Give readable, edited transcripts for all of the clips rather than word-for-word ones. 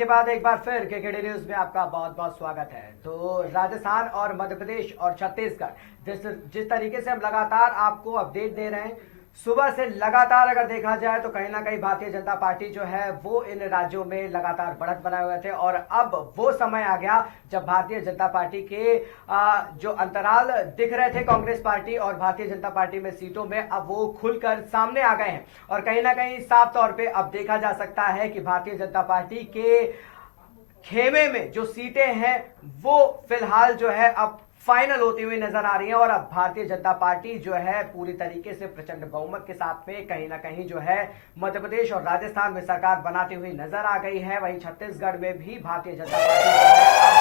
के बाद एक बार फिर केकेडी न्यूज में आपका बहुत बहुत स्वागत है। तो राजस्थान और मध्य प्रदेश और छत्तीसगढ़ जिस तरीके से हम लगातार आपको अपडेट दे रहे हैं, सुबह से लगातार अगर देखा जाए तो कहीं ना कहीं भारतीय जनता पार्टी जो है वो इन राज्यों में लगातार बढ़त बनाए हुए थे और अब वो समय आ गया जब भारतीय जनता पार्टी के जो अंतराल दिख रहे थे कांग्रेस पार्टी और भारतीय जनता पार्टी में सीटों में, अब वो खुलकर सामने आ गए हैं और कहीं ना कहीं साफ तौर पे अब देखा जा सकता है कि भारतीय जनता पार्टी के खेमे में जो सीटें हैं वो फिलहाल जो है अब फाइनल होती हुई नजर आ रही है और अब भारतीय जनता पार्टी जो है पूरी तरीके से प्रचंड बहुमत के साथ में कहीं ना कहीं जो है मध्य प्रदेश और राजस्थान में सरकार बनाती हुई नजर आ गई है। वहीं छत्तीसगढ़ में भी भारतीय जनता पार्टी जो है अब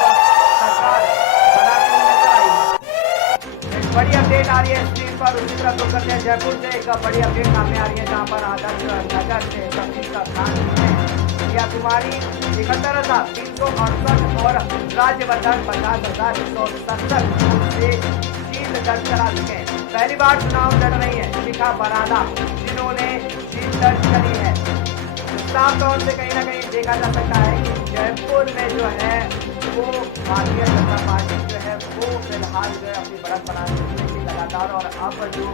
सरकार बनाती हुई नजर आई है। एक बड़ी अपडेट आ रही है स्क्रीन पर, उसी तरह तो करते हैं जयपुर से एक बड़ी अपडेट सामने आ रही है जहां पर आदर्श नगर से तस्वीर का स्थान प्रिया कुमारी 71,368 और राज्यवर्धन 50,170 से जीत दर्ज करा चुके हैं। पहली बार चुनाव लड़ रही है शिखा बराला, जिन्होंने जीत दर्ज करी है। साफ तौर से कहीं ना कहीं देखा जा सकता है कि जयपुर में जो है वो भारतीय जनता पार्टी जो है वो फिलहाल जो है अपनी बढ़त बनाने की लगातार, और अब जो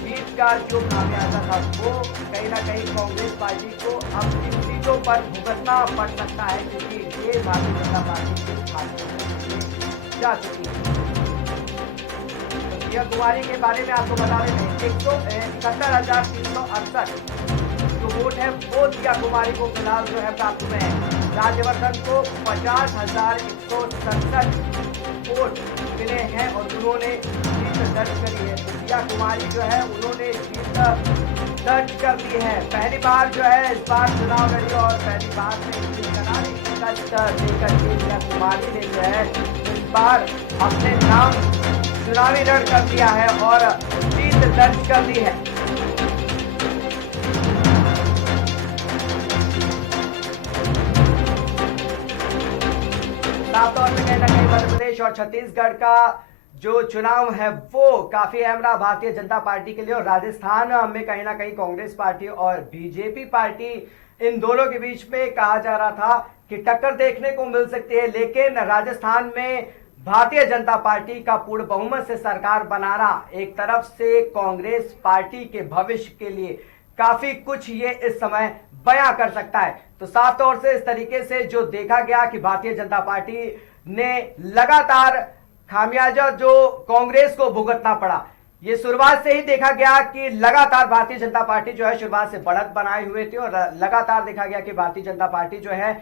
जीत का जो खामियाजा था वो कहीं ना कहीं कांग्रेस पार्टी को अब इन सीटों पर भुगतना पड़ सकता है क्योंकि ये भारतीय जनता पार्टी के खाते में जा चुकी है। तो प्रिया कुमारी के बारे में आपको बता देते हैं 171,368 जो वोट है वो प्रिया कुमारी को फिलहाल जो है प्राप्त हुए हैं। राज्यवर्धन को 50,167 वोट मिले हैं और उन्होंने जीत दर्ज करी है। तो प्रिया कुमारी जो है उन्होंने जीत दर्ज कर दी है। पहली बार जो है इस बार चुनाव लड़ी और पहली बार से करारी शिकस्त देकर के प्रिया कुमारी ने जो है इस बार अपने नाम चुनावी लड़ कर दिया है और जीत दर्ज कर दी है। साफ तौर पे कहीं ना कहीं मध्य प्रदेश और छत्तीसगढ़ का जो चुनाव है वो काफी अहम रहा भारतीय जनता पार्टी के लिए और राजस्थान में कहीं ना कहीं कांग्रेस पार्टी और बीजेपी पार्टी इन दोनों के बीच में कहा जा रहा था कि टक्कर देखने को मिल सकती है, लेकिन राजस्थान में भारतीय जनता पार्टी का पूर्ण बहुमत से सरकार बनाना एक तरफ से कांग्रेस पार्टी के भविष्य के लिए काफी कुछ ये इस समय बयां कर सकता है। तो साफ तौर से इस तरीके से जो देखा गया कि भारतीय जनता पार्टी ने लगातार खामियाजा जो कांग्रेस को भुगतना पड़ा, ये शुरुआत से ही देखा गया कि लगातार भारतीय जनता पार्टी जो है शुरुआत से बढ़त बनाए हुए थी और लगातार देखा गया कि भारतीय जनता पार्टी जो है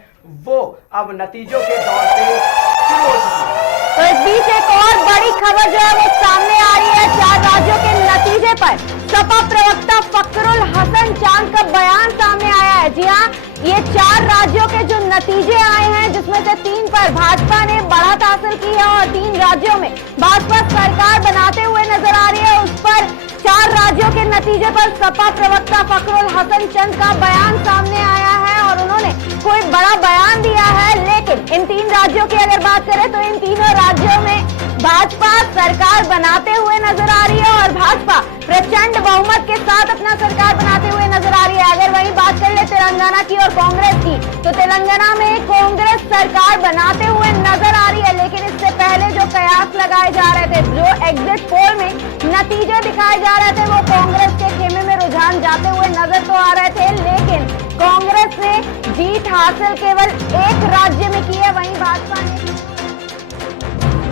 वो अब नतीजों के दौर पे शुरू हो चुकी है। तो इस बीच एक और बड़ी खबर जो है वो सामने आ रही है 4 राज्यों के नतीजे पर सपा प्रवक्ता फखरुल हसन चांद का बयान सामने आया है। जी हाँ, ये 4 राज्यों के जो नतीजे आए हैं जिसमें से 3 पर भाजपा ने बढ़त हासिल की है और 3 राज्यों में भाजपा सरकार बनाते हुए नजर आ रही है, उस पर 4 राज्यों के नतीजे पर सपा प्रवक्ता फखरुल हसन चांद का बयान सामने आया है और उन्होंने कोई बड़ा बयान दिया है। लेकिन इन 3 राज्यों की अगर बात करें तो इन तीनों राज्यों में भाजपा सरकार बनाते हुए नजर आ रही है और भाजपा प्रचंड बहुमत के साथ अपना सरकार बनाते हुए नजर आ रही है। अगर वही बात कर ले तेलंगाना की और कांग्रेस की, तो तेलंगाना में कांग्रेस सरकार बनाते हुए नजर आ रही है, लेकिन इससे पहले जो कयास लगाए जा रहे थे, जो एग्जिट पोल में नतीजे दिखाए जा रहे थे, वो कांग्रेस के खेमे में रुझान जाते हुए नजर तो आ रहे थे, लेकिन कांग्रेस ने जीत हासिल केवल एक राज्य में की है, वहीं भाजपा ने।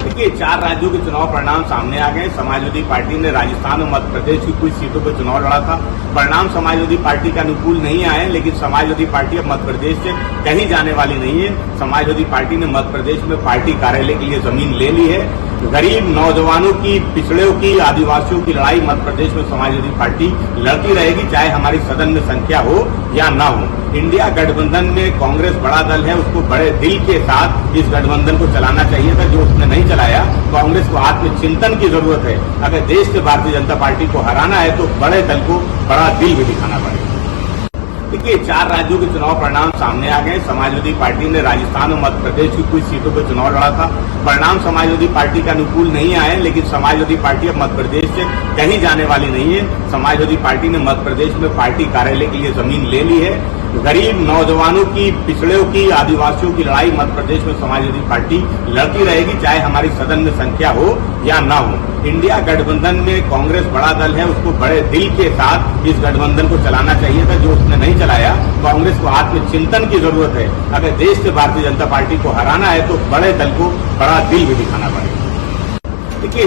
देखिए, 4 राज्यों के चुनाव परिणाम सामने आ गए। समाजवादी पार्टी ने राजस्थान और मध्य प्रदेश की कुछ सीटों पर चुनाव लड़ा था। परिणाम समाजवादी पार्टी के अनुकूल नहीं आए, लेकिन समाजवादी पार्टी अब मध्य प्रदेश से कहीं जाने वाली नहीं है। समाजवादी पार्टी ने मध्य प्रदेश में पार्टी कार्यालय के लिए जमीन ले ली है। गरीब नौजवानों की, पिछड़ों की, आदिवासियों की लड़ाई मध्य प्रदेश में समाजवादी पार्टी लड़ती रहेगी, चाहे हमारी सदन में संख्या हो या ना हो। इंडिया गठबंधन में कांग्रेस बड़ा दल है, उसको बड़े दिल के साथ इस गठबंधन को चलाना चाहिए था, जो उसने नहीं चलाया। कांग्रेस को आत्मचिंतन की जरूरत है। अगर देश से भारतीय जनता पार्टी को हराना है तो बड़े दल को बड़ा दिल भी दिखाना पड़ेगा। देखिए, 4 राज्यों के चुनाव परिणाम सामने आ गए। समाजवादी पार्टी ने राजस्थान और मध्य प्रदेश की कुछ सीटों पर चुनाव लड़ा था। परिणाम समाजवादी पार्टी के अनुकूल नहीं आए, लेकिन समाजवादी पार्टी अब मध्य प्रदेश से कहीं जाने वाली नहीं है। समाजवादी पार्टी ने मध्य प्रदेश में पार्टी कार्यालय के लिए जमीन ले ली है। गरीब नौजवानों की, पिछड़ों की, आदिवासियों की लड़ाई मध्य प्रदेश में समाजवादी पार्टी लड़ती रहेगी, चाहे हमारी सदन में संख्या हो या ना हो। इंडिया गठबंधन में कांग्रेस बड़ा दल है, उसको बड़े दिल के साथ इस गठबंधन को चलाना चाहिए था, जो उसने नहीं चलाया। कांग्रेस को आत्मचिंतन की जरूरत है। अगर देश से भारतीय जनता पार्टी को हराना है तो बड़े दल को बड़ा दिल भी दिखाना पड़ेगा। देखिए,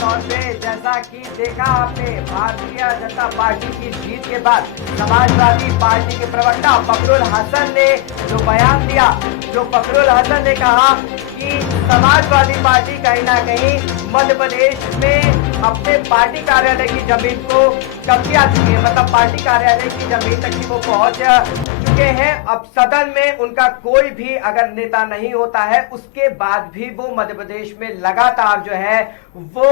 तौर पे जैसा कि देखा आपने, भारतीय जनता पार्टी की जीत के बाद समाजवादी पार्टी के प्रवक्ता फखरुल हसन ने जो बयान दिया, जो फखरुल हसन ने कहा कि समाजवादी पार्टी कहीं ना कहीं मध्य प्रदेश में अपने पार्टी कार्यालय की जमीन को कब्जा चुकी है, मतलब पार्टी कार्यालय की जमीन तक वो पहुंच चुके हैं। अब सदन में उनका कोई भी अगर नेता नहीं होता है, उसके बाद भी वो मध्य प्रदेश में लगातार जो है वो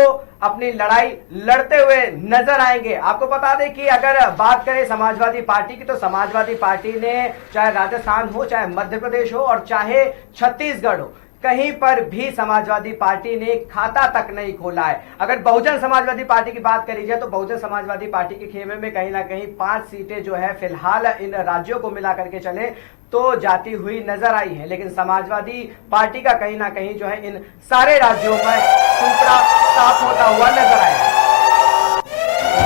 अपनी लड़ाई लड़ते हुए नजर आएंगे। आपको बता दें कि अगर बात करें समाजवादी पार्टी की, तो समाजवादी पार्टी ने चाहे राजस्थान हो, चाहे मध्य प्रदेश हो और चाहे छत्तीसगढ़ हो, कहीं पर भी समाजवादी पार्टी ने खाता तक नहीं खोला है। अगर बहुजन समाजवादी पार्टी की बात करी जाए तो बहुजन समाजवादी पार्टी के खेमे में कहीं ना कहीं 5 सीटें जो है फिलहाल इन राज्यों को मिला करके चले तो जाती हुई नजर आई है, लेकिन समाजवादी पार्टी का कहीं ना कहीं जो है इन सारे राज्यों में टुकड़ा साफ होता हुआ नजर आया।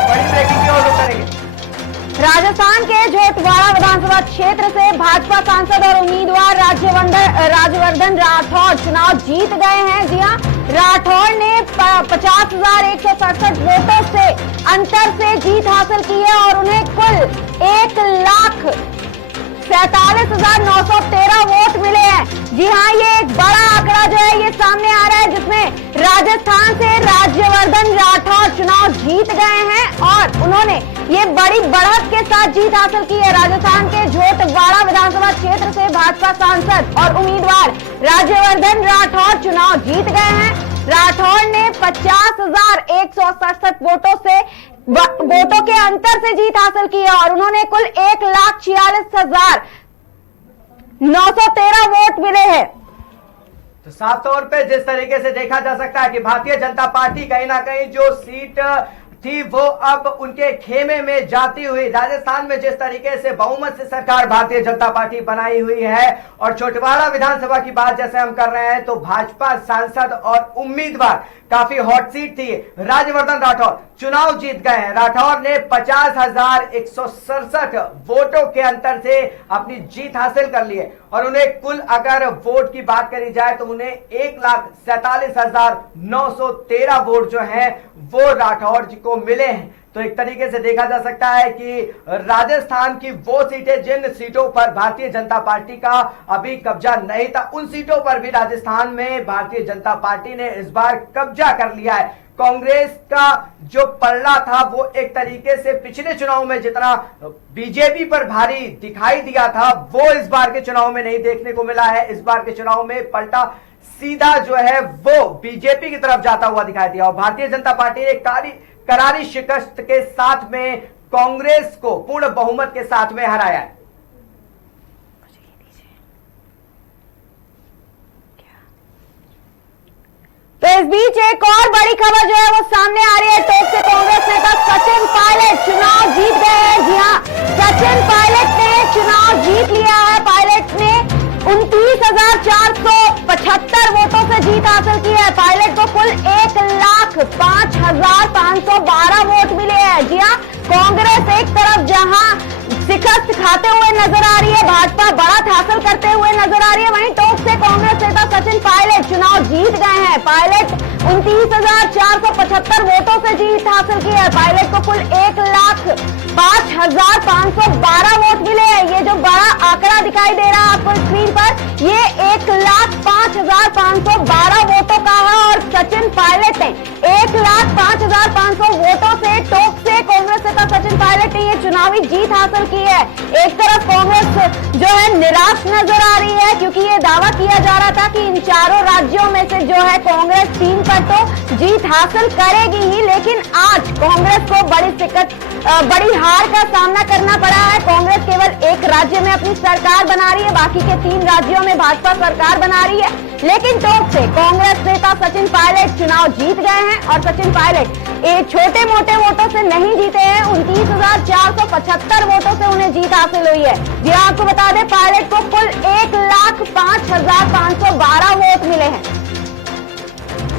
बड़ी ब्रेकिंग की ओर रुख करेंगे। राजस्थान के झोटवाड़ा विधानसभा क्षेत्र से भाजपा सांसद और उम्मीदवार राज्यवर्धन राठौड़ चुनाव जीत गए हैं। जी हां, राठौड़ ने 50,167 वोटों से अंतर से जीत हासिल की है और उन्हें कुल 1,47,913 वोट मिले हैं। जी हां, ये एक बड़ा आंकड़ा जो है ये सामने आ रहा है, जिसमें राजस्थान से राज्यवर्धन राठौड़ चुनाव जीत गए हैं और उन्होंने ये बड़ी बढ़त के साथ जीत हासिल की है। राजस्थान के झोटवाड़ा विधानसभा क्षेत्र से भाजपा सांसद और उम्मीदवार राज्यवर्धन राठौड़ चुनाव जीत गए हैं। राठौड़ ने 50,167 वोटों के अंतर से जीत हासिल की है और उन्होंने कुल 1,46,913 वोट मिले हैं। तो साफ तौर पे जिस तरीके से देखा जा सकता है कि भारतीय जनता पार्टी कहीं ना कहीं जो सीट थी वो अब उनके खेमे में जाती हुई, राजस्थान में जिस तरीके से बहुमत से सरकार भारतीय जनता पार्टी बनाई हुई है और छोटवाड़ा विधानसभा की बात जैसे हम कर रहे हैं तो भाजपा सांसद और उम्मीदवार काफी हॉट सीट थी। राज्यवर्धन राठौड़ चुनाव जीत गए हैं। राठौड़ ने 50,167 वोटों के अंतर से अपनी जीत हासिल कर ली है और उन्हें कुल अगर वोट की बात करी जाए तो उन्हें 1,47,913 वोट जो हैं वो राठौड़ जी को मिले हैं। तो एक तरीके से देखा जा सकता है कि राजस्थान की वो सीटें जिन सीटों पर भारतीय जनता पार्टी का अभी कब्जा नहीं था, उन सीटों पर भी राजस्थान में भारतीय जनता पार्टी ने इस बार कब्जा कर लिया है। कांग्रेस का जो पलड़ा था वो एक तरीके से पिछले चुनाव में जितना बीजेपी पर भारी दिखाई दिया था वो इस बार के चुनाव में नहीं देखने को मिला है। इस बार के चुनाव में पलटा सीधा जो है वो बीजेपी की तरफ जाता हुआ दिखाई दिया और भारतीय जनता पार्टी ने करारी शिकस्त के साथ में कांग्रेस को पूर्ण बहुमत के साथ में हराया है। तो इस बीच एक और बड़ी खबर जो है वो सामने आ रही है। टोंक से कांग्रेस नेता सचिन पायलट चुनाव जीत गए हैं। जी हां, सचिन पायलट ने चुनाव जीत लिया है। पायलट ने 29,475 वोटों से जीत हासिल की है। पायलट को कुल 1,05,512 वोट मिले हैं। जी हां, कांग्रेस एक तरफ जहां शिकस्त खाते हुए नजर आ रही है, भाजपा बढ़त हासिल करते हुए नजर आ रही है, वहीं टोंक से कांग्रेस नेता सचिन पायलट चुनाव जीत गए हैं। पायलट 29,475 वोटों से जीत हासिल की है। पायलट को कुल 1,05,512 वोट मिले हैं। ये जो बड़ा आंकड़ा दिखाई दे रहा है आपको स्क्रीन पर, ये 1,05,512 वोटों का है और सचिन पायलट ने 1,05,500 वोटों से टोंक से कांग्रेस नेता सचिन पायलट ने ये चुनावी जीत हासिल की है। एक तरफ कांग्रेस जो है निराश नजर आ रही है क्योंकि ये दावा किया जा रहा था कि इन चारों राज्यों में से जो है कांग्रेस 3 पर तो जीत हासिल करेगी ही, लेकिन आज कांग्रेस को बड़ी हार का सामना करना पड़ा है। कांग्रेस केवल एक राज्य में अपनी सरकार बना रही है, बाकी के 3 राज्यों में भाजपा सरकार बना रही है। लेकिन टोंक से कांग्रेस नेता सचिन पायलट चुनाव जीत गए हैं और सचिन पायलट छोटे मोटे वोटों से नहीं जीते हैं, 29,475 वोटों से उन्हें जीत हासिल हुई है। जी आपको बता दें, पायलट को कुल 1,05,512 वोट मिले हैं।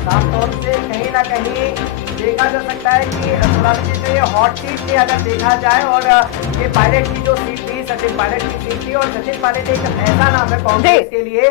साफ तौर से कहीं ना कहीं देखा जा सकता है कि सोनाली जी, ये हॉट सीट थी अगर देखा जाए, और ये पायलट की जो सीट थी सचिन पायलट की सीट थी, और सचिन पायलट एक ऐसा नाम है कांग्रेस के लिए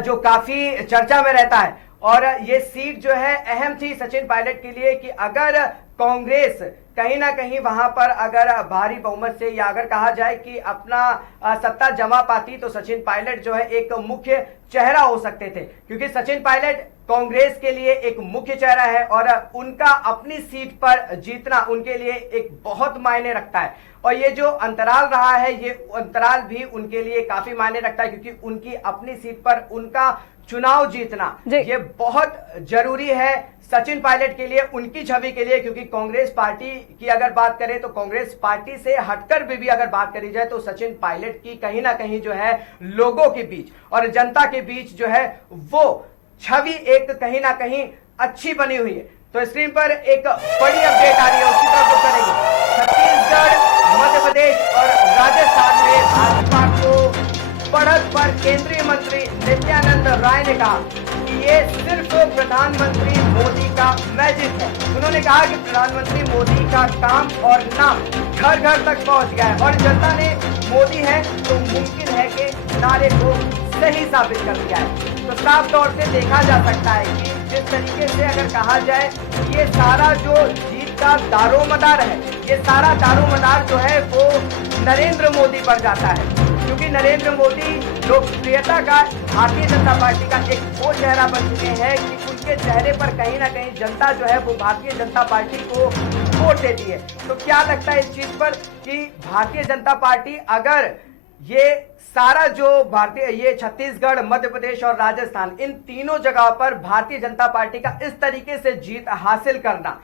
जो काफी चर्चा में रहता है, और ये सीट जो है अहम थी सचिन पायलट के लिए कि अगर कांग्रेस कहीं ना कहीं वहां पर अगर भारी बहुमत से, या अगर कहा जाए कि अपना सत्ता जमा पाती, तो सचिन पायलट जो है एक मुख्य चेहरा हो सकते थे, क्योंकि सचिन पायलट कांग्रेस के लिए एक मुख्य चेहरा है और उनका अपनी सीट पर जीतना उनके लिए एक बहुत मायने रखता है। और ये जो अंतराल रहा है, ये अंतराल भी उनके लिए काफी मायने रखता है, क्योंकि उनकी अपनी सीट पर उनका चुनाव जीतना ये बहुत जरूरी है सचिन पायलट के लिए, उनकी छवि के लिए, क्योंकि कांग्रेस पार्टी की अगर बात करें तो कांग्रेस पार्टी से हटकर भी अगर बात करी जाए तो सचिन पायलट की कहीं ना कहीं जो है लोगों के बीच और जनता के बीच जो है वो छवि एक कहीं ना कहीं अच्छी बनी हुई है। तो स्क्रीन पर एक बड़ी अपडेट आ रही है, उसकी तरफ करेंगे। छत्तीसगढ़, मध्य प्रदेश और राजस्थान में भाजपा को बढ़त पर केंद्रीय मंत्री नित्यानंद राय ने कहा कि ये सिर्फ प्रधानमंत्री मोदी का मैजिक है। उन्होंने कहा कि प्रधानमंत्री मोदी का काम और नाम घर घर तक पहुंच गया है, और जनता ने मोदी है तो मुमकिन है कि नारे को सही साबित कर दिया है। तो साफ तौर से देखा जा सकता है कि जिस तरीके से अगर कहा जाए ये सारा जो जीत का दारोमदार है, ये सारा दारोमदार जो है वो नरेंद्र मोदी पर जाता है, क्योंकि नरेंद्र मोदी लोकप्रियता का भारतीय जनता पार्टी का एक वो चेहरा बन चुके हैं कि उनके चेहरे पर कहीं ना कहीं जनता जो है वो भारतीय जनता पार्टी को वोट देती है। तो क्या लगता है इस चीज पर कि भारतीय जनता पार्टी अगर ये सारा जो ये छत्तीसगढ़, मध्य प्रदेश और राजस्थान, इन तीनों जगह पर भारतीय जनता पार्टी का इस तरीके से जीत हासिल करना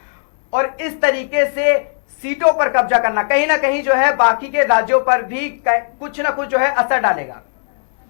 और इस तरीके से सीटों पर कब्जा करना कहीं ना कहीं जो है बाकी के राज्यों पर भी कुछ ना कुछ जो है असर डालेगा।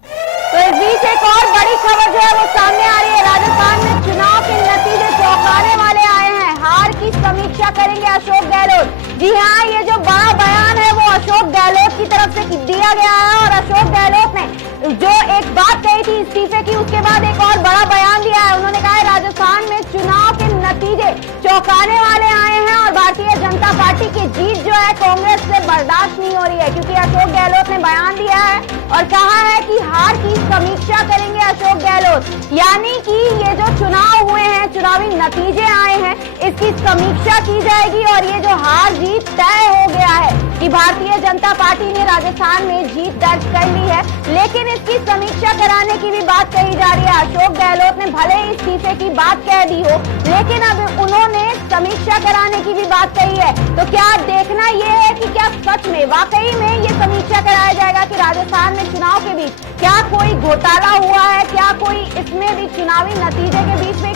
तो इस बीच एक और बड़ी खबर जो है वो सामने आ रही है। राजस्थान में चुनाव के नतीजे चौंकाने वाले आए हैं। हार की समीक्षा करेंगे अशोक गहलोत। जी हाँ, ये जो बड़ा बयान है वो अशोक गहलोत की तरफ से दिया गया है, और अशोक गहलोत ने जो एक बात कही थी इस्तीफे की, उसके बाद एक और बड़ा बयान दिया है। उन्होंने कहा है राजस्थान में चुनाव के नतीजे चौंकाने वाले आए हैं और भारतीय जनता पार्टी की जीत जो है कांग्रेस से बर्दाश्त नहीं हो रही है, क्योंकि अशोक गहलोत ने बयान दिया है और कहा है कि हार की समीक्षा करेंगे अशोक गहलोत। यानी कि ये जो चुनाव हुए हैं, चुनावी नतीजे आए हैं, इसकी समीक्षा की जाएगी और ये जो हार जीत तय हो गया है कि भारतीय जनता पार्टी ने राजस्थान में जीत दर्ज कर ली है, लेकिन इसकी समीक्षा कराने की भी बात कही जा रही है। अशोक गहलोत ने भले ही इस्तीफे की बात कह दी हो, लेकिन अब उन्होंने समीक्षा कराने की भी बात कही है। तो क्या देखना यह है कि क्या सच में वाकई में ये समीक्षा कराया जाएगा कि राजस्थान में चुनाव के बीच क्या कोई घोटाला हुआ है, क्या कोई इसमें भी चुनावी नतीजे के बीच में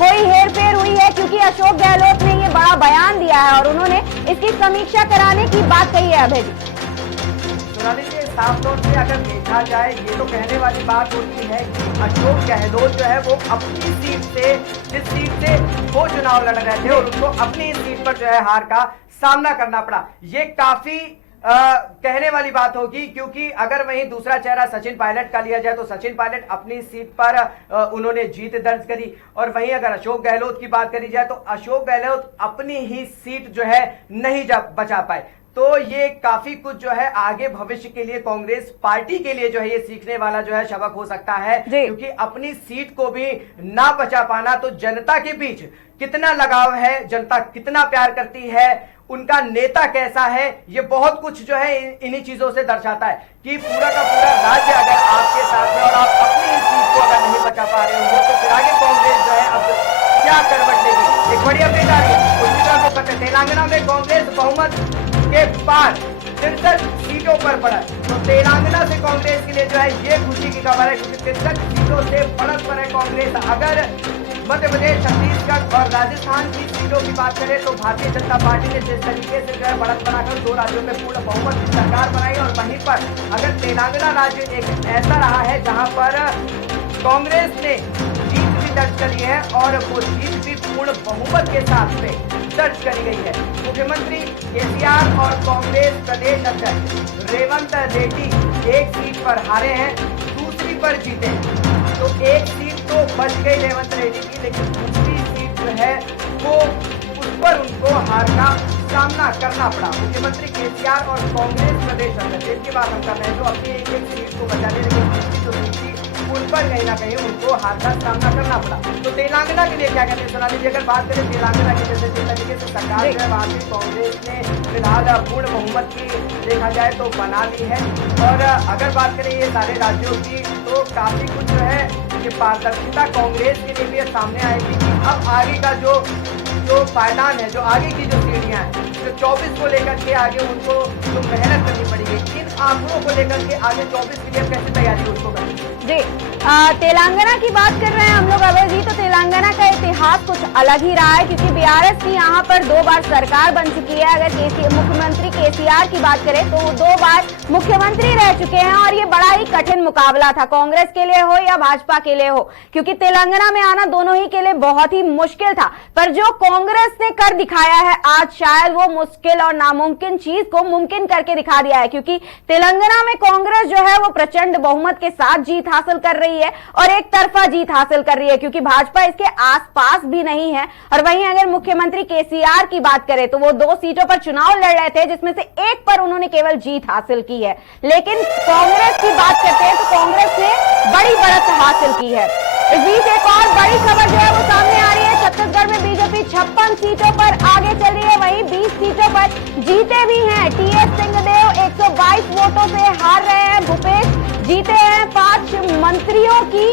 कोई हेरफेर हुई है, क्योंकि अशोक गहलोत ने ये बड़ा बयान दिया है और उन्होंने इसकी समीक्षा कराने की बात कही है। अभय जी, सोनाली जी, साफ तौर से अगर देखा जाए ये तो कहने वाली बात होती है कि अशोक गहलोत जो है वो अपनी सीट से, जिस सीट से वो चुनाव लड़ रहे थे और उनको अपनी सीट पर जो है हार का सामना करना पड़ा, ये काफी कहने वाली बात होगी, क्योंकि अगर वहीं दूसरा चेहरा सचिन पायलट का लिया जाए तो सचिन पायलट अपनी सीट पर उन्होंने जीत दर्ज करी, और वहीं अगर अशोक गहलोत की बात करी जाए तो अशोक गहलोत अपनी ही सीट जो है नहीं बचा पाए। तो ये काफी कुछ जो है आगे भविष्य के लिए कांग्रेस पार्टी के लिए जो है ये सीखने वाला जो है सबक हो सकता है, क्योंकि अपनी सीट को भी ना बचा पाना तो जनता के बीच कितना लगाव है, जनता कितना प्यार करती है, उनका नेता कैसा है, ये बहुत कुछ जो है इन्हीं चीजों से दर्शाता है कि पूरा का पूरा राज्य अगर आपके साथ में और आप अपनी सीट को अगर नहीं बचा पा रहे हो तो फिर आगे कांग्रेस जो है अब क्या करवट लेगी। एक बड़ी अपडेट आ रही है, उसी तरह को पता तेलंगाना में कांग्रेस बहुमत के पार 63 सीटों पर बढ़त। तो तेलंगाना से कांग्रेस के लिए जो है ये खुशी की खबर है, क्योंकि 63 सीटों से बढ़त पर है कांग्रेस। अगर मध्य प्रदेश, छत्तीसगढ़ और राजस्थान की सीटों की बात करें तो भारतीय जनता पार्टी ने जिस तरीके से जो है बढ़त बनाकर 2 राज्यों में पूर्ण बहुमत की सरकार बनाई, और वहीं पर अगर तेलंगाना राज्य एक ऐसा रहा है जहां पर कांग्रेस ने जीत भी दर्ज करी है और वो जीत भी पूर्ण बहुमत के साथ में दर्ज करी गई है। मुख्यमंत्री केसीआर और कांग्रेस प्रदेश अध्यक्ष रेवंत रेड्डी एक सीट पर हारे हैं, दूसरी पर जीते हैं। तो एक सीट तो बच गई रेवंत रेड्डी की, लेकिन दूसरी सीट जो है वो उस पर उनको हार का सामना करना पड़ा। मुख्यमंत्री केसीआर और कांग्रेस प्रदेश अध्यक्ष, इसके बाद हम कर रहे हैं जो अपनी एक एक सीट को बचाने, लेकिन दूसरी जो सीट थी उन पर कहीं ना कहीं उनको हार का सामना करना पड़ा। तो तेलंगाना के लिए क्या कहते हैं सुना लीजिए। अगर बात करें तेलंगाना की, जैसे जिस तरीके से सरकार जो है वहाँ पे कांग्रेस ने फिलहाल पूर्ण बहुमत की देखा जाए तो बना ली है। और अगर बात करें ये सारे राज्यों की तो काफी कुछ जो है ये पारदर्शिता कांग्रेस के लिए भी सामने आएगी कि अब आगे का जो पायदान है, जो आगे की जो सीढ़ियां हैं, जो 24 को लेकर के आगे उनको जो मेहनत करनी पड़ेगी, इन आंकड़ों को लेकर के आगे 24 के लिए कैसे तैयारी उसको करनी जी। तेलंगाना की बात कर रहे हैं हम लोग अभय जी। तो तेलंगाना का इतिहास कुछ अलग ही रहा है, क्योंकि बीआरएस की यहाँ पर 2 बार सरकार बन चुकी है। अगर मुख्यमंत्री केसीआर की बात करें तो वो 2 बार मुख्यमंत्री रह चुके हैं और ये बड़ा ही कठिन मुकाबला था, कांग्रेस के लिए हो या भाजपा के लिए हो, क्योंकि तेलंगाना में आना दोनों ही के लिए बहुत ही मुश्किल था। पर जो कांग्रेस ने कर दिखाया है आज, शायद वो मुश्किल और नामुमकिन चीज को मुमकिन करके दिखा दिया है, क्योंकि तेलंगाना में कांग्रेस जो है वो प्रचंड बहुमत के साथ जीत हासिल कर रही है और एक तरफा जीत हासिल कर रही है, क्योंकि भाजपा इसके आसपास भी नहीं है। और वहीं अगर मुख्यमंत्री केसीआर की बात करें तो वो 2 सीटों पर चुनाव लड़ रहे थे, जिसमें से एक पर उन्होंने केवल जीत हासिल की है। लेकिन कांग्रेस की बात करते हैं तो कांग्रेस ने बड़ी बढ़त हासिल की है। इस बीच एक और बड़ी खबर जो है वो सामने आ रही है। छत्तीसगढ़ में बीजेपी 56 सीटों पर आगे चल रही है, वहीं 20 सीटों पर जीते भी हैं। टीएस सिंहदेव 122 वोटों से हार रहे हैं। भूपेश जीते हैं। 5 मंत्रियों की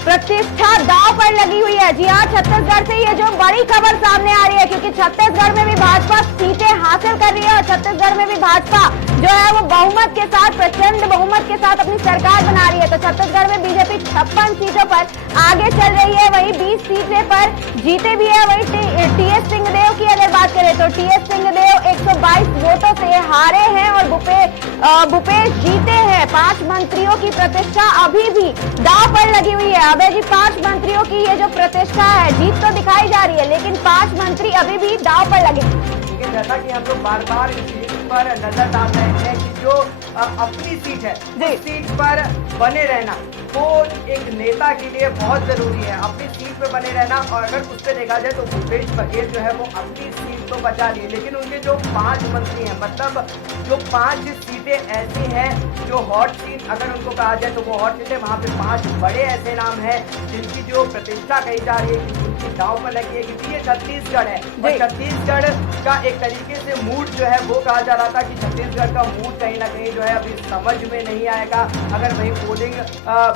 प्रतिष्ठा दांव पर लगी हुई है। जी हाँ, छत्तीसगढ़ से ये जो बड़ी खबर सामने आ रही है, क्योंकि छत्तीसगढ़ में भी भाजपा सीटें हासिल कर रही है और छत्तीसगढ़ में भी भाजपा जो है वो बहुमत के साथ, प्रचंड बहुमत के साथ अपनी सरकार बना रही है। तो छत्तीसगढ़ में बीजेपी 56 सीटों पर आगे चल रही है, वहीं 20 सीटें पर जीते भी है। वहीं टीएस सिंहदेव की अगर बात करें तो टीएस सिंहदेव 122 वोटों से हारे हैं और भूपेश जीते हैं। 5 मंत्रियों की प्रतिष्ठा अभी भी दांव पर लगी हुई है। अबे जी, 5 मंत्रियों की ये जो प्रतिष्ठा है, जीत तो दिखाई जा रही है, लेकिन 5 मंत्री अभी भी दांव पर लगे। लेकिन जैसा कि हम लोग बार बार इस चीज पर नजर डाल रहे हैं कि जो अपनी सीट है उस सीट पर बने रहना वो एक नेता के लिए बहुत जरूरी है। अपनी सीट पर बने रहना, और अगर उस पर देखा जाए तो भूपेश बघेल जो है वो अपनी सीट तो बचा ली है, लेकिन उनके जो 5 मंत्री हैं, मतलब जो 5 सीटें ऐसी हैं जो हॉट सीट अगर उनको कहा जाए तो वो हॉट सीट है। वहाँ पे 5 बड़े ऐसे नाम हैं जिनकी जो प्रतिष्ठा कही जा रही है कि उनकी दांव पर लगी है, क्योंकि ये छत्तीसगढ़ है और छत्तीसगढ़ का एक तरीके से मूड जो है वो कहा जा रहा था कि छत्तीसगढ़ का मूड कहीं ना कहीं जो है अभी समझ में नहीं आएगा। अगर वही पोलिंग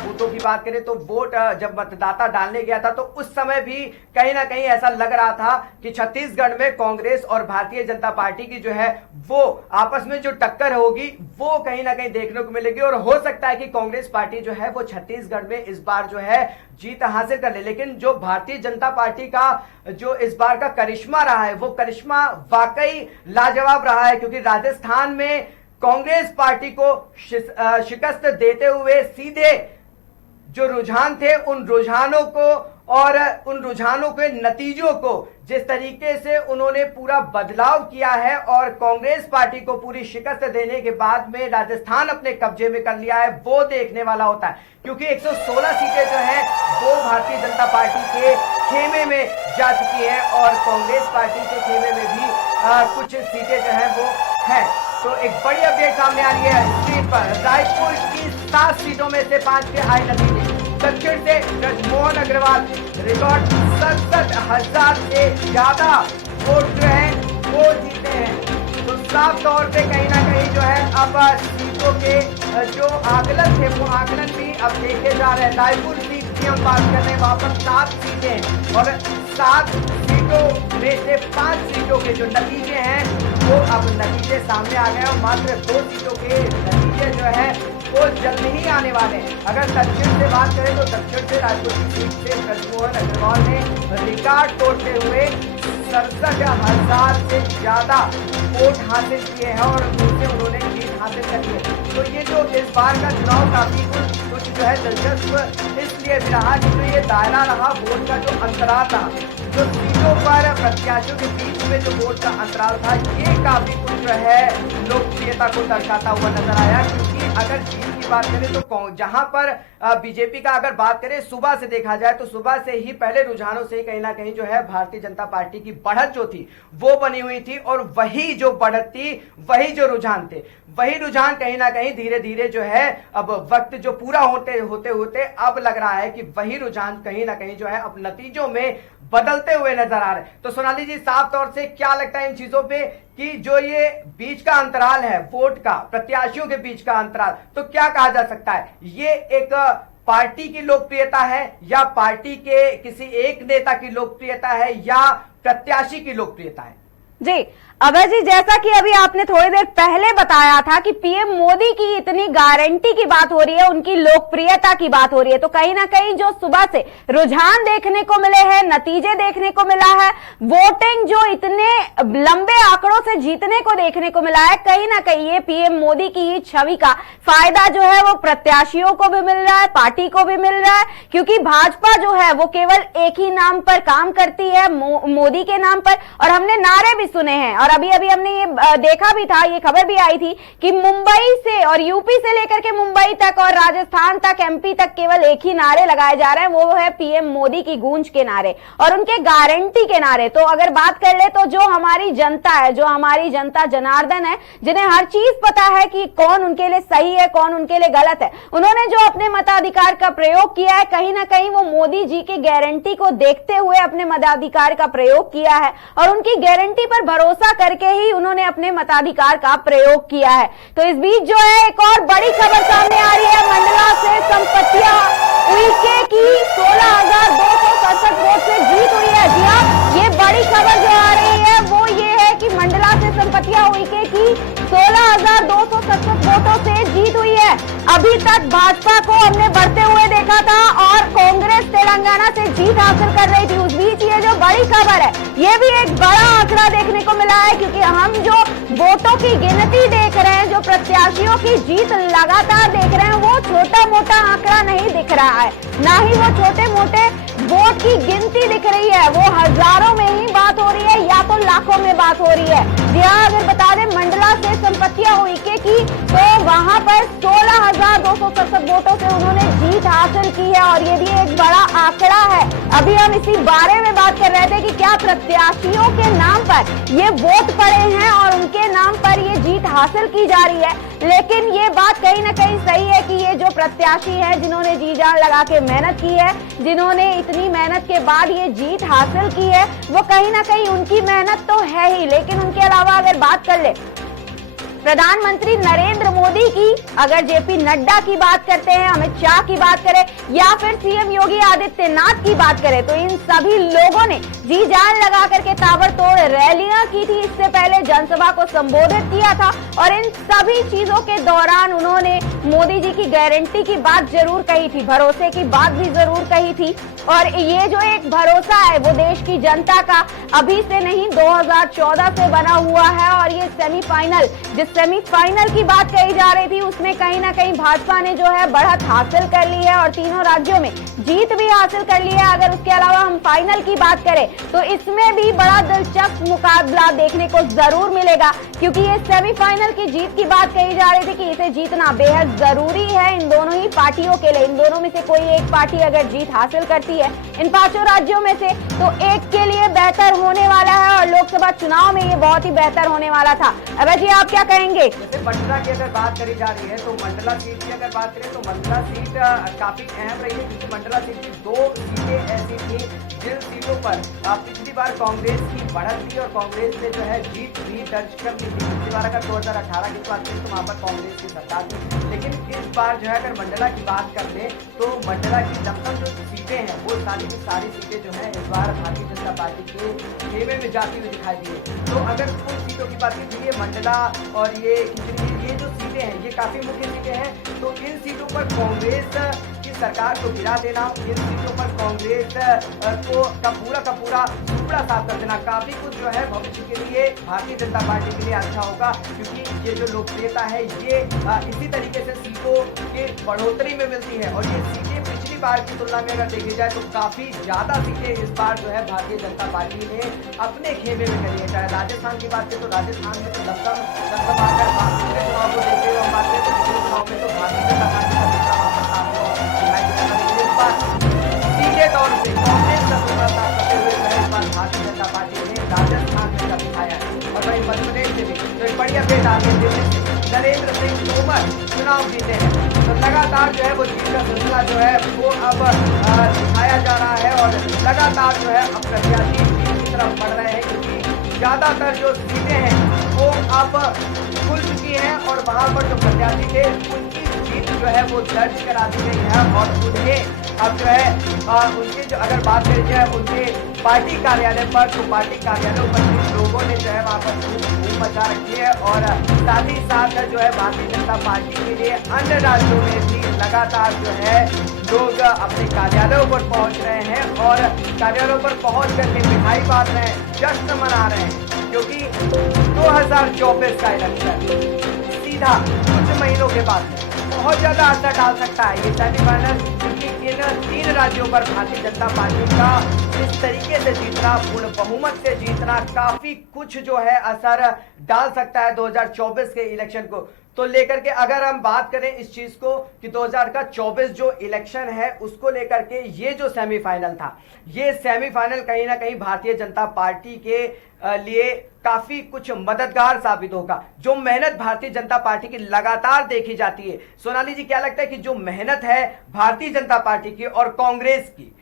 बूथों की बात करें तो वोट जब मतदाता डालने गया था तो उस समय भी कहीं ना कहीं ऐसा लग रहा था कि छत्तीसगढ़ में कांग्रेस और भारतीय जनता पार्टी की जो है वो आपस में जो टक्कर होगी वो कहीं ना कहीं देखने को मिलेगी, और हो सकता है कि कांग्रेस पार्टी जो है वो छत्तीसगढ़ में इस बार जो है जीत हासिल कर ले। लेकिन जो भारतीय जनता पार्टी का जो इस बार का करिश्मा रहा है वो करिश्मा वाकई लाजवाब रहा है, क्योंकि राजस्थान में कांग्रेस पार्टी को शिकस्त देते हुए सीधे जो रुझान थे उन रुझानों को और उन रुझानों के नतीजों को जिस तरीके से उन्होंने पूरा बदलाव किया है और कांग्रेस पार्टी को पूरी शिकस्त देने के बाद में राजस्थान अपने कब्जे में कर लिया है, वो देखने वाला होता है। क्योंकि 116 सीटें जो है वो भारतीय जनता पार्टी के खेमे में जा चुकी है और कांग्रेस पार्टी के खेमे में भी कुछ सीटें जो है वो है। तो एक बड़ी अपडेट सामने आ रही है स्क्रीन पर। रायपुर की 7 सीटों में से 5 के आए नतीजे। दक्षिण से ब्रजमोहन अग्रवाल रिकॉर्ड 67,000 से ज्यादा वोट जो है वो जीते हैं। तो साफ तौर पे कहीं ना कहीं जो है अब सीटों के जो आकलन थे वो आकलन भी अब देखे जा रहे हैं। रायपुर सीट की हम बात कर रहे हैं, वहां पर 7 सीटें और 7 सीटों में से 5 सीटों के जो नतीजे हैं वो अब नतीजे सामने आ गए और मात्र 2 सीटों के नतीजे जो है वो जल्द ही आने वाले हैं। अगर दक्षिण से बात करें तो दक्षिण से रायपुर की सीट से ब्रजमोहन अग्रवाल ने रिकॉर्ड तोड़ते हुए 67,000 से ज्यादा वोट हासिल किए हैं और उनसे उन्होंने जीत हासिल करी है। तो ये जो इस बार का चुनाव काफी कुछ जो है दिलचस्प इसलिए भी रहा कि जो ये दायरा रहा वोट का जो अंतराल रहा, जो सीटों पर प्रत्याशियों के बीच में जो वोट का अंतराल था, ये काफी कुछ जो है लोकप्रियता को दर्शाता हुआ नजर आया। क्योंकि अगर जीत की बात करें तो जहां पर बीजेपी का अगर बात करें सुबह से देखा जाए तो सुबह से ही पहले रुझानों से कहीं ना कहीं जो है भारतीय जनता पार्टी की बढ़त जो थी वो बनी हुई थी, और वही जो बढ़त थी वही जो रुझान थे, वही रुझान कहीं ना कहीं धीरे धीरे जो है अब वक्त जो पूरा होते होते अब लग रहा है कि वही रुझान कहीं ना कहीं जो है अब नतीजों में बदलते हुए नजर आ रहे हैं। तो सोनाली जी, साफ तौर से क्या लगता है इन चीजों पे कि जो ये बीच का अंतराल है वोट का, प्रत्याशियों के बीच का अंतराल, तो क्या कहा जा सकता है, ये एक पार्टी की लोकप्रियता है या पार्टी के किसी एक नेता की लोकप्रियता है या प्रत्याशी की लोकप्रियता है? जी अभय जी, जैसा कि अभी आपने थोड़ी देर पहले बताया था कि पीएम मोदी की इतनी गारंटी की बात हो रही है, उनकी लोकप्रियता की बात हो रही है, तो कहीं ना कहीं जो सुबह से रुझान देखने को मिले हैं, नतीजे देखने को मिला है, वोटिंग जो इतने लंबे आंकड़ों से जीतने को देखने को मिला है, कहीं ना कहीं ये पीएम मोदी की ही छवि का फायदा जो है वो प्रत्याशियों को भी मिल रहा है, पार्टी को भी मिल रहा है। क्योंकि भाजपा जो है वो केवल एक ही नाम पर काम करती है, मोदी के नाम पर, और हमने नारे भी सुने हैं। और अभी अभी हमने ये देखा भी था, ये खबर भी आई थी कि मुंबई से और यूपी से लेकर के मुंबई तक और राजस्थान तक, एमपी तक केवल एक ही नारे लगाए जा रहे हैं, वो है पीएम मोदी की गूंज के नारे और उनके गारंटी के नारे। तो अगर बात कर ले तो जो हमारी जनता है, जो हमारी जनता जनार्दन है, जिन्हें हर चीज पता है कि कौन उनके लिए सही है, कौन उनके लिए गलत है, उन्होंने जो अपने मताधिकार का प्रयोग किया है, कहीं ना कहीं वो मोदी जी की गारंटी को देखते हुए अपने मताधिकार का प्रयोग किया है और उनकी गारंटी पर भरोसा करके ही उन्होंने अपने मताधिकार का प्रयोग किया है। तो इस बीच जो है एक और बड़ी खबर सामने आ रही है, मंडला से संपत्तियां उइके की 16,267 वोट से जीत हुई है। जी हाँ, ये बड़ी खबर जो आ रही है वो ये है कि मंडला से संपत्तियां उइके की 16,267 वोटों से जीत हुई है। अभी तक भाजपा को हमने बढ़ते हुए देखा था और कांग्रेस तेलंगाना से जीत हासिल कर रही थी। उस बीच ये जो बड़ी खबर है, ये भी एक बड़ा आंकड़ा देखने को मिला है, क्योंकि हम जो वोटों की गिनती देख रहे हैं, जो प्रत्याशियों की जीत लगातार देख रहे हैं, वो छोटा मोटा आंकड़ा नहीं दिख रहा है, ना ही वो छोटे मोटे वोट की गिनती दिख रही है, वो हजारों में ही बात हो रही है या तो लाखों में बात हो रही है। जी हाँ, अगर बता दें मंडला से संपत्तियां उइके की, तो वहां पर 16,267 वोटों से उन्होंने जीत हासिल की है और ये भी एक बड़ा आंकड़ा है। अभी हम इसी बारे में बात कर रहे थे कि क्या प्रत्याशियों के नाम पर ये वोट पड़े हैं और उनके नाम पर ये जीत हासिल की जा रही है, लेकिन ये बात कहीं ना कहीं सही है कि ये जो प्रत्याशी है, जिन्होंने जी जान लगा के मेहनत की है, जिन्होंने इतनी मेहनत के बाद ये जीत हासिल की है, वो कहीं ना कहीं उनकी मेहनत तो है ही, लेकिन उनके अलावा अगर बात कर ले प्रधानमंत्री नरेंद्र मोदी की, अगर जेपी नड्डा की बात करते हैं, अमित शाह की बात करें या फिर सीएम योगी आदित्यनाथ की बात करें, तो इन सभी लोगों ने जी जान लगा करके ताबड़तोड़ रैलियां की थी, इससे पहले जनसभा को संबोधित किया था और इन सभी चीजों के दौरान उन्होंने मोदी जी की गारंटी की बात जरूर कही थी, भरोसे की बात भी जरूर कही थी। और ये जो एक भरोसा है वो देश की जनता का अभी से नहीं 2014 से बना हुआ है और ये सेमीफाइनल, जिस सेमीफाइनल की बात कही जा रही थी उसमें कहीं ना कहीं भाजपा ने जो है बढ़त हासिल कर ली है और तीनों राज्यों में जीत भी हासिल कर ली है। अगर उसके अलावा हम फाइनल की बात करें तो इसमें भी बड़ा दिलचस्प मुकाबला देखने को जरूर मिलेगा, क्योंकि ये सेमीफाइनल की जीत की बात कही जा रही थी कि इसे जीतना बेहद जरूरी है इन दोनों ही पार्टियों के लिए। इन दोनों में से कोई एक पार्टी अगर जीत हासिल करती है इन पांचों राज्यों में से, तो एक के लिए बेहतर होने वाला है और लोकसभा चुनाव में ये बहुत ही बेहतर होने वाला था। अभय जी, आप क्या कहेंगे? जैसे मंडला की अगर बात करी जा रही है तो मंडला सीट की अगर बात करें तो मंडला सीट काफी अहम रही है, क्योंकि मंडला सीट की 2 सीटें ऐसी थी जिन सीटों पर पिछली बार कांग्रेस की बढ़त थी और कांग्रेस ने जो है जीत भी दर्ज कर ली थी। पिछली बार अगर 2018 की बात करें तो वहां पर कांग्रेस की सरकार थी, लेकिन इस बार जो है अगर मंडला की बात कर ले तो मंडला की लमसम जो सीटें हैं वो सारी की सारी सीटें जो है इस बार भारतीय जनता पार्टी के खेमे में जाती हुई दिखाई दी है। तो अगर कुछ सीटों की बात की ये मंडला और ये जो सीटें हैं ये काफी मुख्य सीटें हैं, तो इन सीटों पर कांग्रेस की सरकार को गिरा देना, इन सीटों पर कांग्रेस को का पूरा टुकड़ा साफ कर देना काफी कुछ जो है भविष्य के लिए भारतीय जनता पार्टी के लिए अच्छा होगा, क्योंकि ये जो लोकप्रियता है ये इसी तरीके से सीटों के बढ़ोतरी में मिलती है। और ये सीटें पिछली बार की तुलना में अगर देखी जाए तो काफी ज्यादा सीटें इस बार जो है भारतीय जनता पार्टी ने अपने खेमे में करी है। चाहे राजस्थान की बात करें तो राजस्थान में तो लमसम पिछले चुनाव को देखते हुए हम बात करें तो पिछले चुनाव में तो भारतीय जनता पार्टी का पिछड़ा वहां पर साफ दिखाई देता था, लेकिन इस बार सीधे तौर से कांग्रेस का टुकड़ा साफ करते हुए पहली बार भारतीय जनता पार्टी ने राजस्थान में कर दिखाया है। और वहीं मध्य प्रदेश से भी तो एक बड़ी अपडेट आ रही है, नरेंद्र सिंह तोमर चुनाव जीते हैं, तो लगातार जो है वो जीत का सिलसिला जो है वो अब दिखाया जा रहा है और लगातार जो है अब प्रत्याशी जीत की तरफ बढ़ रहे हैं, क्योंकि ज्यादातर जो सीटें हैं वो अब खुल चुकी हैं और वहां पर जो प्रत्याशी थे उनकी जीत जो है वो दर्ज करा दी गई है। और उन्हें अब जो है उनकी जो अगर बात करी जाए उनके पार्टी कार्यालय पर, तो पार्टी कार्यालयों पर भी लोगों ने जो है वहां पर धूम मचा रखी है। और साथ ही साथ जो है भारतीय जनता पार्टी के लिए अन्य राज्यों में भी लगातार जो है लोग अपने कार्यालयों पर पहुंच रहे हैं और कार्यालयों पर पहुंच करके मिठाई बांट रहे हैं, जश्न मना रहे हैं, क्योंकि 2024 का इलेक्शन सीधा कुछ महीनों के बाद बहुत ज्यादा असर डाल सकता है ये सेमीफाइनल, क्योंकि इन 3 राज्यों पर भारतीय जनता पार्टी का इस तरीके से जीतना, पूर्ण बहुमत से जीतना काफी कुछ जो है असर डाल सकता है 2024 के इलेक्शन को तो लेकर के। अगर हम बात करें इस चीज को कि 2024 जो इलेक्शन है उसको लेकर के ये जो सेमीफाइनल था, ये सेमीफाइनल कहीं ना कहीं भारतीय जनता पार्टी के लिए काफी कुछ मददगार साबित होगा। जो मेहनत भारतीय जनता पार्टी की लगातार देखी जाती है, सोनाली जी क्या लगता है कि जो मेहनत है भारतीय जनता पार्टी की और कांग्रेस की,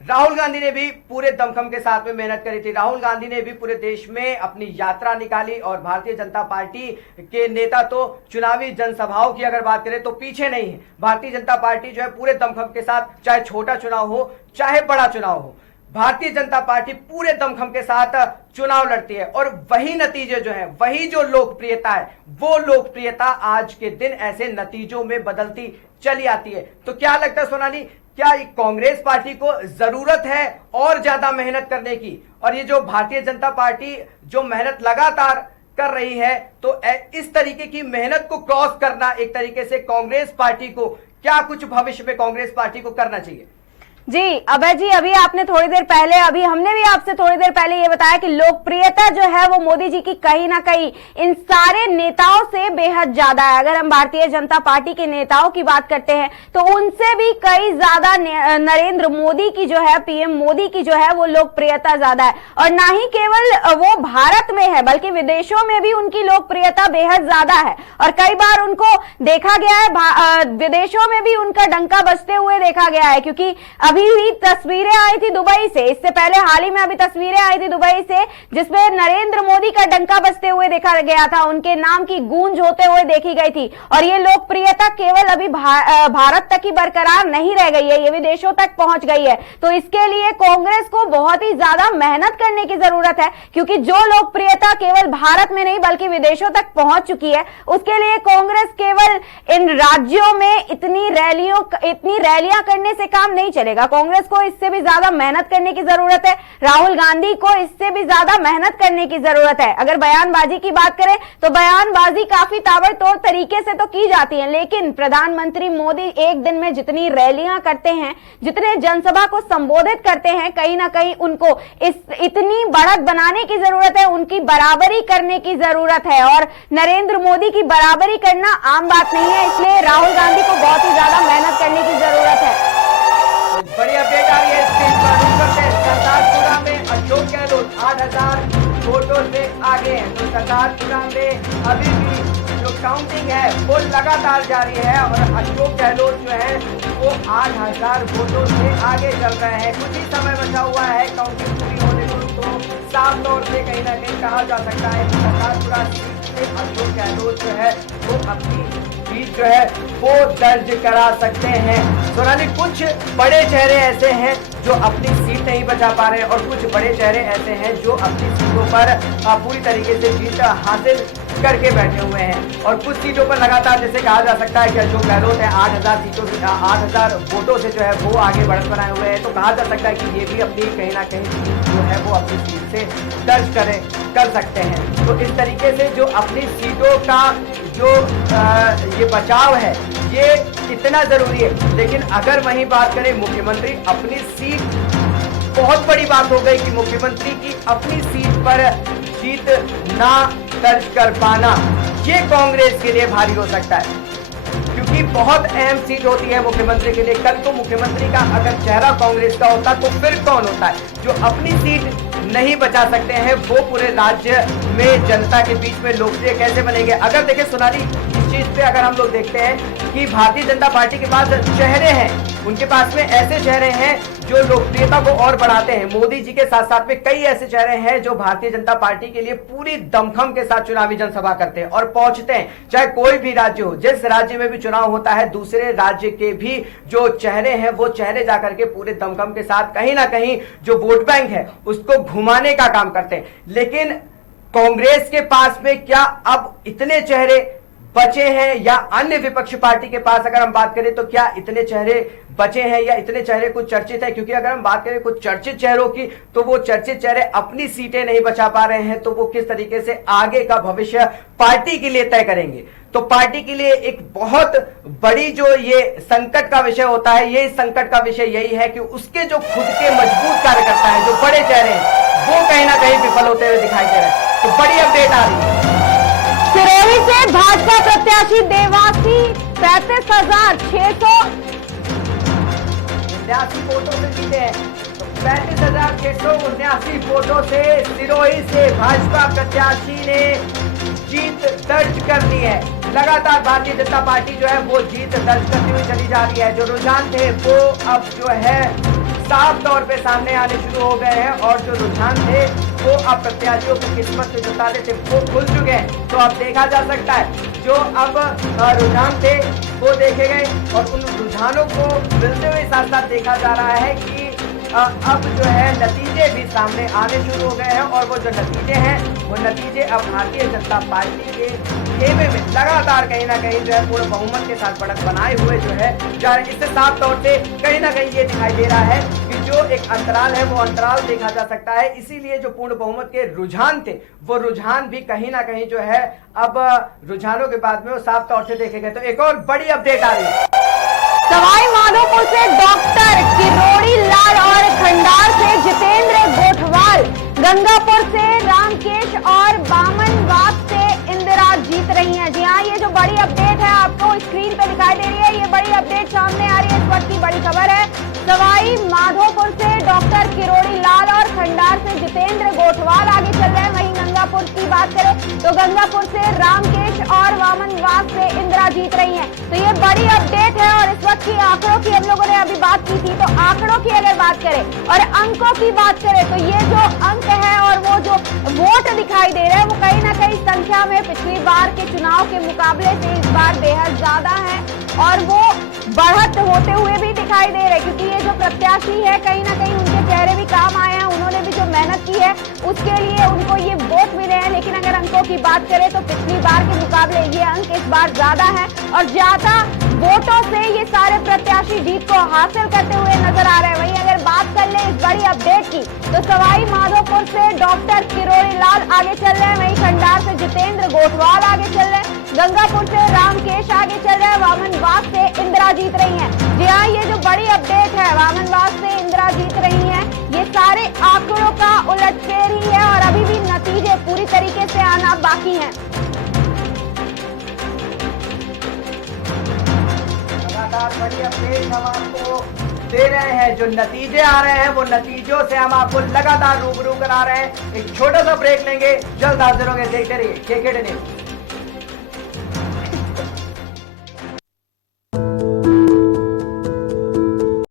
राहुल गांधी ने भी पूरे दमखम के साथ में मेहनत करी थी, राहुल गांधी ने भी पूरे देश में अपनी यात्रा निकाली और भारतीय जनता पार्टी के नेता तो चुनावी जनसभाओं की अगर बात करें तो पीछे नहीं है। भारतीय जनता पार्टी जो है पूरे दमखम के साथ, चाहे छोटा चुनाव हो चाहे बड़ा चुनाव हो, भारतीय जनता पार्टी पूरे दमखम के साथ चुनाव लड़ती है और वही नतीजे जो है, वही जो लोकप्रियता है, वो लोकप्रियता आज के दिन ऐसे नतीजों में बदलती चली आती है। तो क्या लगता है सोनाली, क्या कांग्रेस पार्टी को जरूरत है और ज्यादा मेहनत करने की, और ये जो भारतीय जनता पार्टी जो मेहनत लगातार कर रही है, तो इस तरीके की मेहनत को क्रॉस करना एक तरीके से कांग्रेस पार्टी को, क्या कुछ भविष्य में कांग्रेस पार्टी को करना चाहिए? जी अभय जी, अभी आपने थोड़ी देर पहले, अभी हमने भी आपसे थोड़ी देर पहले ये बताया कि लोकप्रियता जो है वो मोदी जी की कहीं ना कहीं इन सारे नेताओं से बेहद ज्यादा है। अगर हम भारतीय जनता पार्टी के नेताओं की बात करते हैं तो उनसे भी कई ज्यादा नरेंद्र मोदी की जो है, पीएम मोदी की जो है वो लोकप्रियता ज्यादा है। और ना ही केवल वो भारत में है बल्कि विदेशों में भी उनकी लोकप्रियता बेहद ज्यादा है और कई बार उनको देखा गया है, विदेशों में भी उनका डंका बजते हुए देखा गया है। क्योंकि अभी भी तस्वीरें आई थी दुबई से, इससे पहले हाल ही में अभी तस्वीरें आई थी दुबई से जिसमें नरेंद्र मोदी का डंका बजते हुए देखा गया था, उनके नाम की गूंज होते हुए देखी गई थी। और ये लोकप्रियता केवल अभी भारत तक ही बरकरार नहीं रह गई है, ये विदेशों तक पहुंच गई है। तो इसके लिए कांग्रेस को बहुत ही ज्यादा मेहनत करने की जरूरत है, क्योंकि जो लोकप्रियता केवल भारत में नहीं बल्कि विदेशों तक पहुंच चुकी है, उसके लिए कांग्रेस केवल इन राज्यों में इतनी रैलियां करने से काम नहीं चलेगा। कांग्रेस को इससे भी ज्यादा मेहनत करने की जरूरत है, राहुल गांधी को इससे भी ज्यादा मेहनत करने की जरूरत है। अगर बयानबाजी की बात करें तो बयानबाजी काफी ताबड़तोड़ तरीके से तो की जाती है, लेकिन प्रधानमंत्री मोदी एक दिन में जितनी रैलियां करते हैं, जितने जनसभा को संबोधित करते हैं, कहीं ना कहीं उनको इतनी बढ़त बनाने की जरूरत है, उनकी बराबरी करने की जरूरत है। और नरेंद्र मोदी की बराबरी करना आम बात नहीं है, इसलिए राहुल गांधी को बहुत ही ज्यादा मेहनत करने की जरूरत है। बड़ी अपडेट आ रही है स्क्रीन पर। सरदारपुरा में अशोक गहलोत 8000 वोटों से आगे हैं, तो सरदारपुरा में अभी भी जो काउंटिंग है वो लगातार जारी है और अशोक गहलोत जो है वो 8000 वोटों से आगे चल रहे हैं। कुछ ही समय बचा हुआ है काउंटिंग पूरी होने को, तो साफ तौर से कहीं ना कहीं कहा जा सकता है कि सरदारपुरा सीट से अशोक गहलोत जो है वो अपनी जीत जो है वो दर्ज करा सकते हैं। सोनाली, कुछ बड़े चेहरे ऐसे हैं जो अपनी सीट नहीं बचा पा रहे हैं और कुछ बड़े चेहरे ऐसे हैं जो अपनी सीटों पर पूरी तरीके से जीत हासिल करके बैठे हुए हैं और कुछ सीटों पर लगातार जैसे कहा जा सकता है कि अशोक गहलोत है 8,000 वोटों से जो है वो आगे बढ़त बनाए हुए हैं, तो कहा जा सकता है कि ये भी अपनी कहीं ना कहीं सीट जो है वो अपनी सीट से दर्ज कर सकते हैं। तो इस तरीके से जो अपनी सीटों का जो ये बचाव है ये इतना जरूरी है। लेकिन अगर वहीं बात करें मुख्यमंत्री अपनी सीट, बहुत बड़ी बात हो गई कि मुख्यमंत्री की अपनी सीट पर जीत ना दर्ज कर पाना ये कांग्रेस के लिए भारी हो सकता है, क्योंकि बहुत अहम सीट होती है मुख्यमंत्री के लिए। कल को मुख्यमंत्री का अगर चेहरा कांग्रेस का होता तो फिर कौन होता है जो अपनी सीट नहीं बचा सकते हैं, वो पूरे राज्य में जनता के बीच में लोकप्रिय कैसे बनेंगे। अगर देखें सोनाली, इस चीज पे अगर हम लोग देखते हैं कि भारतीय जनता पार्टी के पास चेहरे हैं, उनके पास में ऐसे चेहरे हैं जो लोकप्रियता को और बढ़ाते हैं। मोदी जी के साथ साथ में कई ऐसे चेहरे हैं जो भारतीय जनता पार्टी के लिए पूरी दमखम के साथ चुनावी जनसभा करते हैं और पहुंचते हैं, चाहे कोई भी राज्य हो। जिस राज्य में भी चुनाव होता है दूसरे राज्य के भी जो चेहरे हैं वो चेहरे जाकर के पूरे दमखम के साथ कहीं ना कहीं जो वोट बैंक है उसको घुमाने का काम करते हैं। लेकिन कांग्रेस के पास में क्या अब इतने चेहरे बचे हैं, या अन्य विपक्षी पार्टी के पास अगर हम बात करें तो क्या इतने चेहरे बचे हैं या इतने चेहरे कुछ चर्चित है? क्योंकि अगर हम बात करें कुछ चर्चित चेहरों की तो वो चर्चित चेहरे अपनी सीटें नहीं बचा पा रहे हैं, तो वो किस तरीके से आगे का भविष्य पार्टी के लिए तय करेंगे। तो पार्टी के लिए एक बहुत बड़ी जो ये संकट का विषय होता है, ये संकट का विषय यही है कि उसके जो खुद के मजबूत कार्यकर्ता हैं, जो बड़े चेहरे हैं, वो कहीं ना कहीं विफल होते हुए दिखाई दे रहे हैं। तो बड़ी अपडेट आ रही है सिरोही से भाजपा प्रत्याशी देवासी 35,679 वोटों से जीते हैं। तो 35,679 वोटों से सिरोही से भाजपा प्रत्याशी ने जीत दर्ज कर ली है। लगातार भारतीय जनता पार्टी जो है वो जीत दर्ज करती हुई चली जा रही है। जो रुझान थे वो अब जो है साफ तौर पे सामने आने शुरू हो गए हैं और जो रुझान थे वो अब प्रत्याशियों की किस्मत से जो ताले थे वो खुल चुके हैं। तो अब देखा जा सकता है जो अब रुझान थे वो देखे गए और उन रुझानों को मिलते हुए साथ साथ देखा जा रहा है कि अब जो है नतीजे भी सामने आने शुरू हो गए हैं और वो जो नतीजे हैं वो नतीजे अब भारतीय जनता पार्टी के खेमे में लगातार कहीं ना कहीं जो है पूर्ण बहुमत के साथ बढ़त बनाए हुए जो है जा रहे। इससे साफ तौर से कहीं ना कहीं ये दिखाई दे रहा है कि जो एक अंतराल है वो अंतराल देखा जा सकता है। इसीलिए जो पूर्ण बहुमत के रुझान थे वो रुझान भी कहीं ना कहीं जो है अब रुझानों के बाद में वो साफ तौर से देखे गए। तो एक और बड़ी अपडेट आ रही है सवाई माधोपुर से डॉक्टर किरोड़ी लाल और खंडार से जितेंद्र गोठवाल, गंगापुर से रामकेश और बामनवास से इंदिरा जीत रही हैं। जी हाँ, ये जो बड़ी अपडेट है आपको स्क्रीन पे दिखाई दे रही है, ये बड़ी अपडेट सामने आ रही है। इस वक्त की बड़ी खबर है सवाई माधोपुर से डॉक्टर किरोड़ी लाल और खंडार से जितेंद्र गोठवाल आगे चल रहे हैं। वहीं गंगापुर की बात करें तो गंगापुर से रामकेश और वामनवास से इंदिरा जीत रही हैं। तो ये बड़ी अपडेट है और इस वक्त की आंकड़ों की हम लोगों ने अभी बात की थी, तो आंकड़ों की अगर बात करें और अंकों की बात करें तो ये जो अंक है और वो जो वोट दिखाई दे रहे हैं वो कहीं ना कहीं संख्या में पिछली बार के चुनाव के मुकाबले से इस बार बेहद ज्यादा है और वो बढ़त होते हुए भी दिखाई दे रहे हैं, क्योंकि ये जो प्रत्याशी है कहीं ना कहीं उनके चेहरे भी काम आए हैं, उन्होंने भी जो मेहनत की है उसके लिए उनको ये वोट मिले हैं। लेकिन अगर अंकों की बात करें तो पिछली बार के मुकाबले ये अंक इस बार ज्यादा है और ज्यादा वोटों से ये सारे प्रत्याशी जीत को हासिल करते हुए नजर आ रहे हैं। वहीं अगर बात कर ले इस बड़ी अपडेट की तो सवाई माधोपुर से डॉक्टर किरोड़ी लाल आगे चल रहे हैं, वहीं खंडार से जितेंद्र गोठवाल आगे चल रहे हैं, गंगापुर से रामकेश आगे चल रहे हैं, वामनवास से इंदिरा जीत रही हैं। जी हाँ, ये जो बड़ी अपडेट है वामनवास से इंदिरा जीत रही हैं, ये सारे आंकड़ों का उलटफेर ही है और अभी भी नतीजे पूरी तरीके से आना बाकी हैं। लगातार बड़ी अपडेट हम आपको दे रहे हैं, जो नतीजे आ रहे हैं वो नतीजों से हम आपको लगातार रूबरू करा रहे हैं। एक छोटा सा ब्रेक लेंगे, जल्द हाजिर होंगे, देखते रहिए KKD न्यूज़।